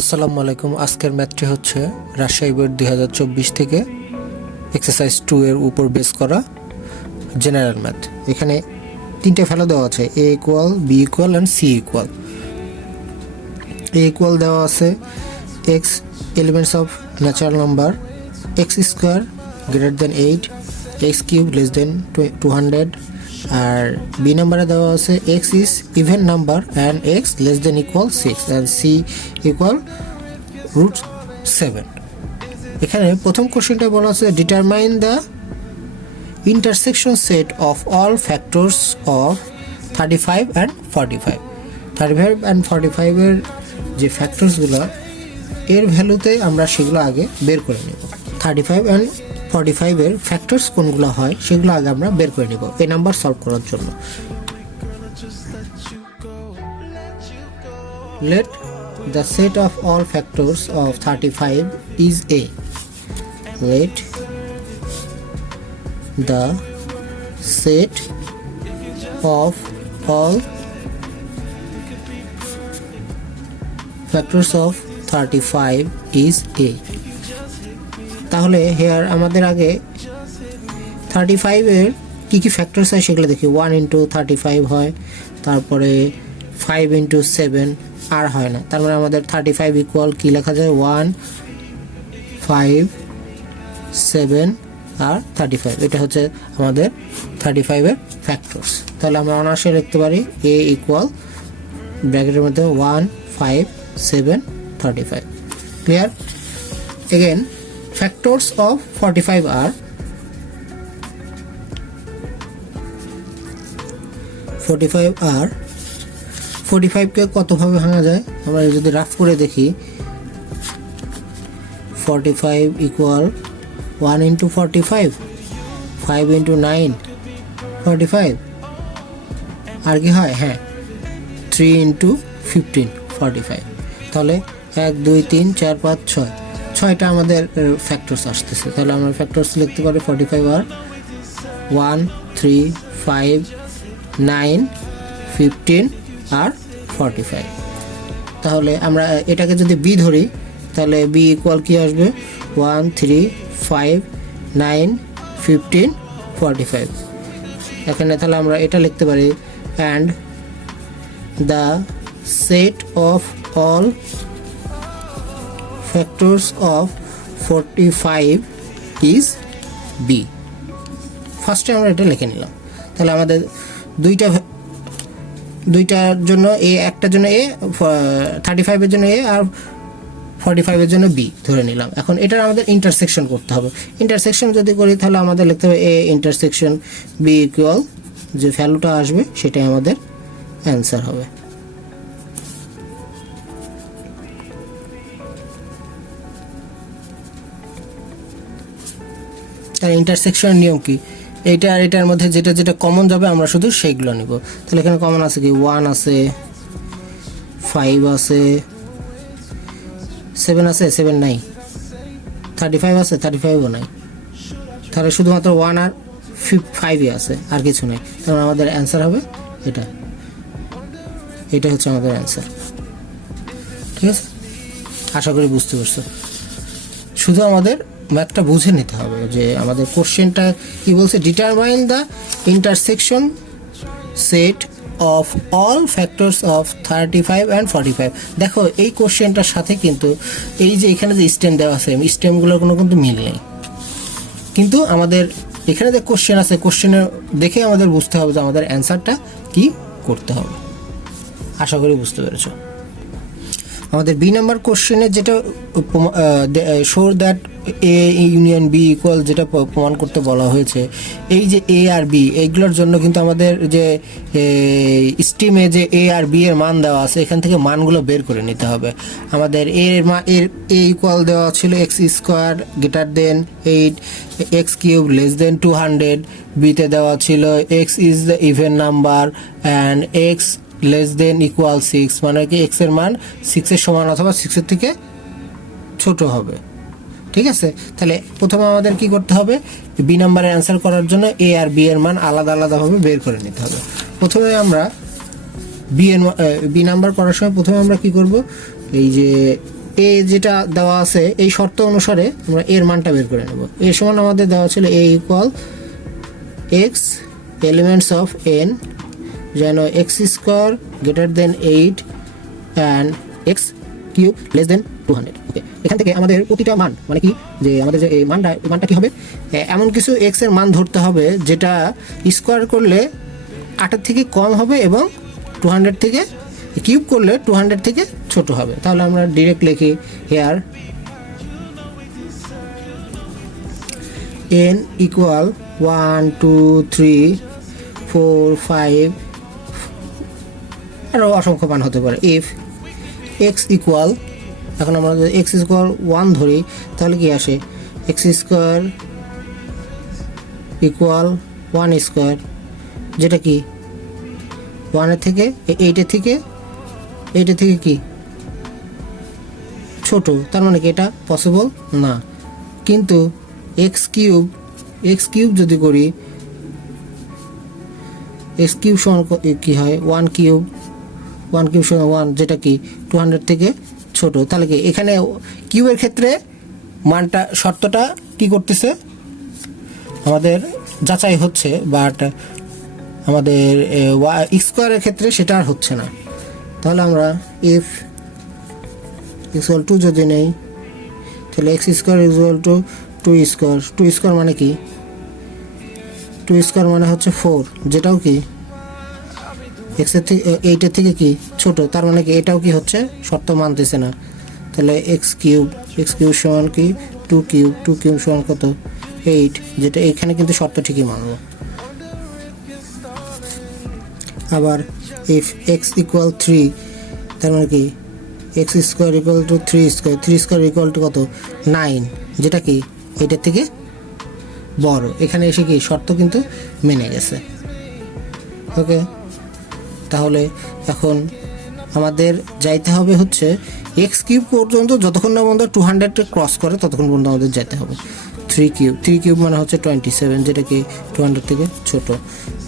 আসসালামু আলাইকুম। আজকের ম্যাথটি হচ্ছে রাজশাহী বোর্ড 2024 থেকে এক্সারসাইজ 2 এর উপর বেস করা জেনারেল ম্যাথ। এখানে তিনটে ভ্যালু দেওয়া আছে, a equal, b equal and c equal. a equal দেওয়া আছে x elements of natural number x square greater than 8, x cube less than 200, আর বি নাম্বারে দেওয়া আছে x is even number and x less than equal 6 and c equal √7। এখানে প্রথম কোশ্চেনটা বলা আছে determine the intersection set of all factors of 35 and 45। 35 and 45 এর যে ফ্যাক্টরসগুলো এর ভ্যালুতে আমরা সেগুলো আগে বের করে নেব। 35 অ্যান্ড 45 এর ফ্যাক্টরস কোনগুলো হয় সেগুলো আগে আমরা বের করে নেব এই নাম্বার সলভ করার জন্য। Let the set of all factors of 35 is a. Let the set of all factors of 35 is a. তাহলে হেয়ার আমাদের আগে 35 এর কি কি ফ্যাক্টরস হয় সেগুলো দেখি। 1 ইন্টু 35 হয়, তারপরে 5 ইন্টু 7 আর হয় না, তার মানে আমাদের 35 ইকুয়াল কি লেখা যায় 1 5 7 আর 35। এটা হচ্ছে আমাদের 35 এর ফ্যাক্টরস। তাহলে আমরা অনায়াসে লিখতে পারি a ইকুয়াল ব্র্যাকেটের মধ্যে 1 5 7 35। Clear? Again factors of 45 are 45 কে কতভাবে ভাঙা যায় আমরা যদি রাফ করে দেখি। 45 ইকুয়াল 1 ইন্টু 45, 5 ইন্টু 9 45, আর কি হয়, হ্যাঁ 3 ইন্টু 15 45। তাহলে 1 2 3 4 5 6 ছয়টা আমাদের ফ্যাক্টরস আসতেছে। তাহলে আমরা ফ্যাক্টরস লিখতে পারি 45 আর 1 3 5 9 15 আর 45। তাহলে আমরা এটাকে যদি বি ধরি তাহলে বি ইকুয়াল কি আসবে 1 3 5 9 15 45। এখানে তাহলে আমরা এটা লিখতে পারি and the set of all factors of 45 is b। ফার্স্টে আমরা এটা লিখে নিলাম। তাহলে আমাদের দুইটার জন্য a, একটার জন্য a, 35 এর জন্য a আর 45 এর জন্য b ধরে নিলাম। এখন এটার আমাদের ইন্টারসেকশন করতে হবে। ইন্টারসেকশন যদি করি তাহলে আমাদের লিখতে হবে a ইন্টারসেকশন b ইকুয়াল যে ভ্যালুটা আসবে সেটাই আমাদের অ্যান্সার হবে। আর ইন্টারসেকশনের নিয়ম কি, এইটা আর এটার মধ্যে যেটা যেটা কমন যাবে আমরা শুধু সেইগুলো নিব। তাহলে এখানে কমন আছে কি 1 আছে, 5 আছে, 7 আছে, 7 নাই, 35 আছে, 35ও নাই। তাহলে শুধুমাত্র 1 আর 5ই আছে, আর কিছু নেই। তাহলে আমাদের অ্যান্সার হবে এটা। এটা হচ্ছে আমাদের অ্যান্সার। ঠিক আছে, আশা করি বুঝতে পারছো। শুধু আমাদের ম্যাথটা বুঝে নিতে হবে যে আমাদের কোশ্চেনটা কি বলছে, determine the intersection set of all factors of 35 and 45। দেখো এই কোশ্চেনটার সাথে কিন্তু এই যে এখানে যে স্টেম দেওয়া আছে স্টেমগুলোর কোনো কিন্তু মিল নেই, কিন্তু আমাদের এখানে যে কোশ্চেন আছে কোশ্চেনের দেখে আমাদের বুঝতে হবে যে আমাদের অ্যান্সারটা কি করতে হবে। আশা করি বুঝতে পেরেছো। আমাদের বি নাম্বার কোশ্চেনে যেটা show that A union B equal যেটা প্রমাণ করতে বলা হয়েছে, এই যে এ আর বি এইগুলোর জন্য কিন্তু আমাদের যে স্টিমে যে এ আর বি এর মান দেওয়া আছে এখান থেকে মানগুলো বের করে নিতে হবে। আমাদের এর এ ইকুয়াল দেওয়া ছিল x square greater than 8, x cube less than 200, বিতে দেওয়া ছিল x is the even number and x less than equal 6, মানে কি এক্স এর মান 6 এর সমান অথবা 6 এর থেকে ছোট হবে। ঠিক আছে, তাহলে প্রথমে আমাদের কি করতে হবে, বি নাম্বারের অ্যান্সার করার জন্য এ আর বি এর মান আলাদা আলাদাভাবে বের করে নিতে হবে। প্রথমে আমরা বি নাম্বার করার সময় প্রথমে আমরা কি করব, এই যে এ যেটা দেওয়া আছে এই শর্ত অনুসারে আমরা এর মানটা বের করে নেব। এর সমান আমাদের দেওয়া ছিল A equal X elements of N, যেন X square greater than 8 and X cube less than 200। এখান থেকে আমাদের প্রতিটা মান মানে কি, যে আমাদের যে এই মানটা কি হবে, এমন কিছু এক্স এর মান ধরতে হবে যেটা স্কোয়ার করলে 8 থেকে কম হবে এবং 200 থেকে কিউব করলে 200 থেকে ছোট হবে। তাহলে আমরা ডিরেক্ট লিখি হেয়ার n ইকুয়াল 1 2 3 4 5 আরও অসংখ্য মান হতে পারে। ইফ এক্স ইকুয়াল, এখন আমরা যদি এক্স স্কোয়ার 1 ধরি তাহলে কি আসে, এক্স স্কোয়ার ইকুয়াল 1 স্কোয়ার, যেটা কি 1 থেকে 8 থেকে কি ছোট, তার মানে কি এটা পসিবল না। কিন্তু এক্স কিউব যদি করি, এক্স কিউব সমান কি হয় 1 কিউব সমান 1, যেটা কি 200 থেকে ছোট। তাহলে কি এখানে কিউবের ক্ষেত্রে মানটা শর্তটা কি করতেছে, আমাদের যাচাই হচ্ছে, বাট আমাদের স্কোয়ারের ক্ষেত্রে সেটা আর হচ্ছে না। তাহলে আমরা ইফ ইকুয়াল টু যদি নেই, তাহলে x square equal to 2 square মানে কি, 2 স্কোয়ার মানে হচ্ছে 4, যেটাও কি এক্সের থেকে 8 থেকে কি ছোট, তার মানে কি এটাও কি হচ্ছে শর্ত মানতেছে না। তাহলে এক্স কিউব সমান কি 2 কিউব সমান কত 8, যেটা এখানে কিন্তু শর্ত ঠিকই মানবো। আবার ইফ এক্স ইকুয়াল 3, তার মানে কি x square equal to 3 square equal to কত 9, যেটা কি এটার থেকে বড়। এখানে এসে কি শর্ত কিন্তু মেনে গেছে। ওকে, তাহলে এখন আমাদের যাইতে হবে হচ্ছে এক্স কিউব পর্যন্ত, যতক্ষণ না পর্যন্ত 200 ক্রস করে ততক্ষণ পর্যন্ত আমাদের যেতে হবে। 3 কিউব মানে হচ্ছে 27, যেটা কি 200 থেকে ছোট।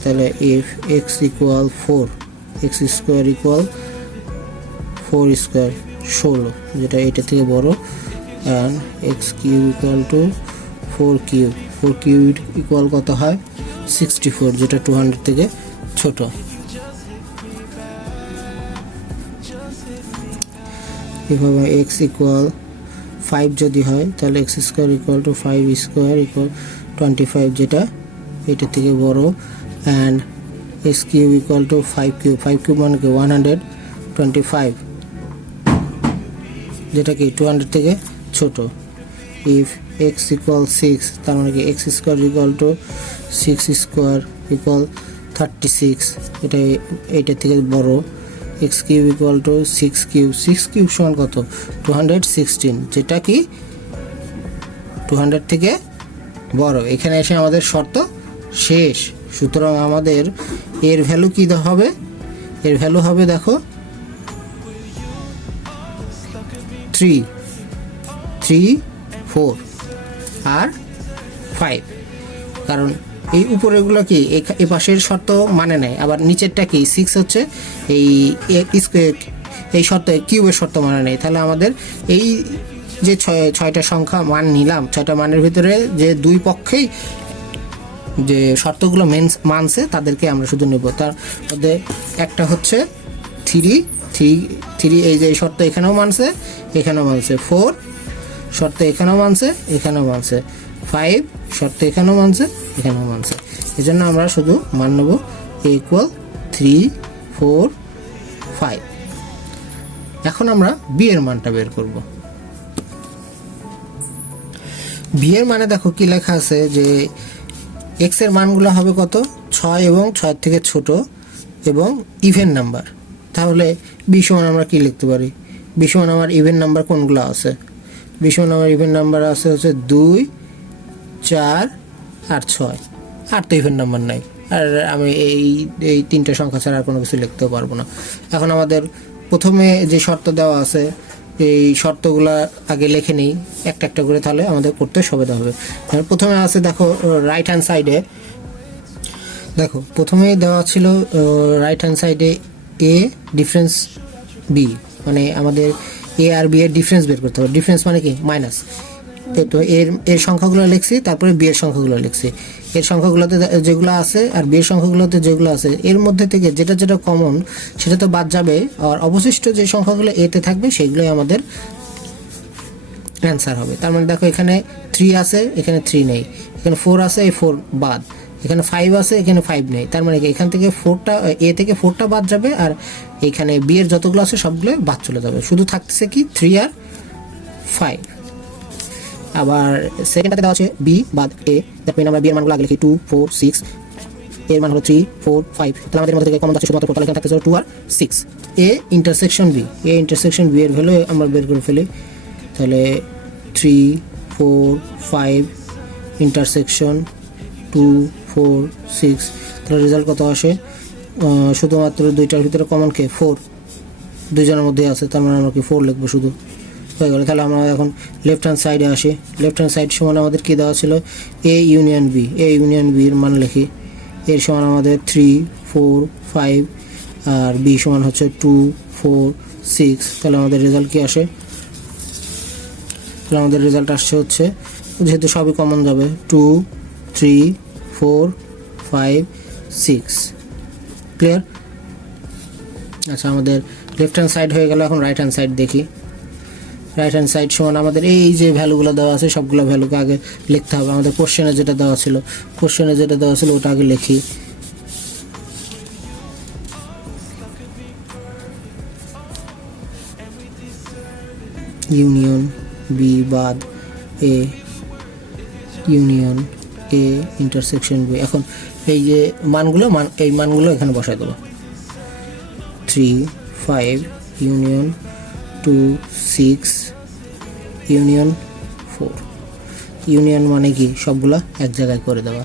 তাহলে if x equal 4, x square equal 4 square 16, যেটা এটা থেকে বড়, and X cube equal to 4 cube equal কত হয় 64, যেটা 200 থেকে ছোট। এভাবে এক্স ইকুয়াল 5 যদি হয়, তাহলে x square equal to 5 square equal 25, যেটা এটা থেকে বড়, and X cube equal to 5 cube মানে কি 125, যেটা কি 200 থেকে ছোট। ইফ এক্স ইকুয়াল 6, তার মানে কি x square equal to 6 square equal 36, এটা এইটার থেকে বড়। X cube equal to 6 cube সমান কত 216, যেটা কি 200 থেকে বড়। এখানে এসে আমাদের শর্ত শেষ। সুতরাং আমাদের এর ভ্যালু কি হবে, এর ভ্যালু হবে দেখো 3, 4 আর 5, কারণ এই উপরেগুলো কি এই পাশের শর্ত মানে নেয়, আবার নিচেরটা কি 6 হচ্ছে এই শর্ত কিউবের শর্ত মানে নেই। তাহলে আমাদের এই যে 6টা সংখ্যা মান নিলাম, 6টা মানের ভিতরে যে দুই পক্ষেই যে শর্তগুলো মানছে তাদেরকে আমরা শুধু নেব। তার মধ্যে একটা হচ্ছে 3, এই যে শর্ত এখানেও মানছে, 4 শর্ত এখানেও মানছে, 5 শর্ত এখানেও মানছে, এই জন্য আমরা শুধু মান নেব ইকুয়াল 3, 4, 5। এখন আমরা বি এর মানটা বের করব। বি এর মানে দেখো কি লেখা আছে, যে এক্স এর মানগুলো হবে কত 6 এবং 6 থেকে ছোট এবং ইভেন নাম্বার। তাহলে বি সমান আমরা কি লিখতে পারি, বি সমান আমার ইভেন নাম্বার কোনগুলো আছে, বি সমান আমার ইভেন নাম্বার আছে হচ্ছে 2, 4 আর 6, আর তো ইভেন নাম্বার নাই, আর আমি এই 3টে সংখ্যা ছাড়া আর কোনো কিছু লিখতেও পারবো না। এখন আমাদের প্রথমে যে শর্ত দেওয়া আছে এই শর্তগুলা আগে লিখে নিই একটা একটা করে, তাহলে আমাদের করতে সুবিধা হবে। প্রথমে আছে দেখো রাইট হ্যান্ড সাইডে, দেখো প্রথমেই দেওয়া ছিল রাইট হ্যান্ড সাইডে এ ডিফারেন্স বি, মানে আমাদের এ আর বি এর ডিফারেন্স বের করতে হবে। ডিফারেন্স মানে কি? মাইনাস। তো এর সংখ্যাগুলো লিখছি, তারপরে বি এর সংখ্যাগুলো লিখছি। এর সংখ্যাগুলোতে যেগুলো আছে আর বি এর সংখ্যাগুলোতে যেগুলো আছে, এর মধ্যে থেকে যেটা যেটা কমন সেটা তো বাদ যাবে, আর অবশিষ্ট যে সংখ্যাগুলো এতে থাকবে সেগুলোই আমাদের অ্যান্সার হবে। তার মানে দেখো এখানে 3 আছে, এখানে 3 নেই, এখানে 4 আছে, এই 4 বাদ, এখানে 5 আছে, এখানে 5 নেই। তার মানে এখান থেকে 4টা, এ থেকে 4টা বাদ যাবে, আর এখানে বি এর যতগুলো আছে সবগুলো বাদ চলে যাবে, শুধু থাকতেছে কি 3 আর 5। আবার সেকেন্ডটাতে দেওয়া আছে বি বাদ এ, দ্যাট মিন আমরা বি এর মানগুলো আগে লিখি 2 4 6, এর মান হলো 3 4 5, তাহলে আমাদের মধ্যে থেকে কমন আছে শুধুমাত্র টোটাল এখানে থাকতেছে 2 আর 6। A intersection B, A intersection B এর ভ্যালু আমরা বের করে ফেলি, তাহলে 3 4 5 ইন্টারসেকশন 2 4 6, তাহলে রেজাল্ট কত আসে? শুধুমাত্র দুইটার ভিতরে কমন কে? 4, দুইজনের মধ্যে আছে, তার মানে আমরা কি 4 লিখবো শুধু, হয়ে গেল। তাহলে আমরা এখন লেফট হ্যান্ড সাইডে আসি। লেফট হ্যান্ড সাইড সমান আমাদের কী দেওয়া ছিল? A union B. A union বির মান লিখি, এর সমান আমাদের 3 4 5, আর বি সমান হচ্ছে 2 4 6। তাহলে আমাদের রেজাল্ট কি আসে? তাহলে আমাদের রেজাল্ট আসছে হচ্ছে, যেহেতু সবই কমন যাবে, 2 3 4 5 6। ক্লিয়ার? আচ্ছা, আমাদের লেফট হ্যান্ড সাইড হয়ে গেল, এখন রাইট হ্যান্ড সাইড দেখি। রাইট হ্যান্ড সাইড সমান আমাদের এই যে ভ্যালুগুলো দেওয়া আছে সবগুলো ভ্যালুকে আগে লিখতে হবে। আমাদের কোশ্চেনে যেটা দেওয়া ছিল, ওটা আগে লিখি। ইউনিয়ন বি বাদ এ, ইউনিয়ন এ ইন্টারসেকশন বি। এখন এই যে এই মানগুলো এখানে বসাই দেবো। 3 5 ইউনিয়ন 2 6 ইউনিয়ন 4। ইউনিয়ন মানে কি? সবগুলা এক জায়গায় করে দেওয়া,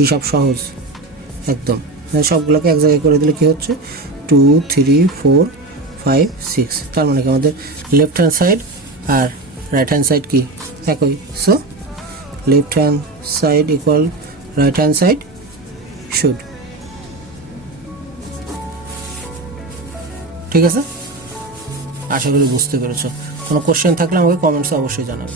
হিসাব সহজ একদম। সবগুলোকে এক জায়গায় করে দিলে কি হচ্ছে? 2 3 4 5 6। তার মানে কি আমাদের লেফট হ্যান্ড সাইড আর রাইট হ্যান্ড সাইড কি একই? So left hand side equal right hand side should. ঠিক আছে, আশা করি বুঝতে পেরেছো। কোনো কোশ্চেন থাকলে আমাকে কমেন্টসে অবশ্যই জানাবে।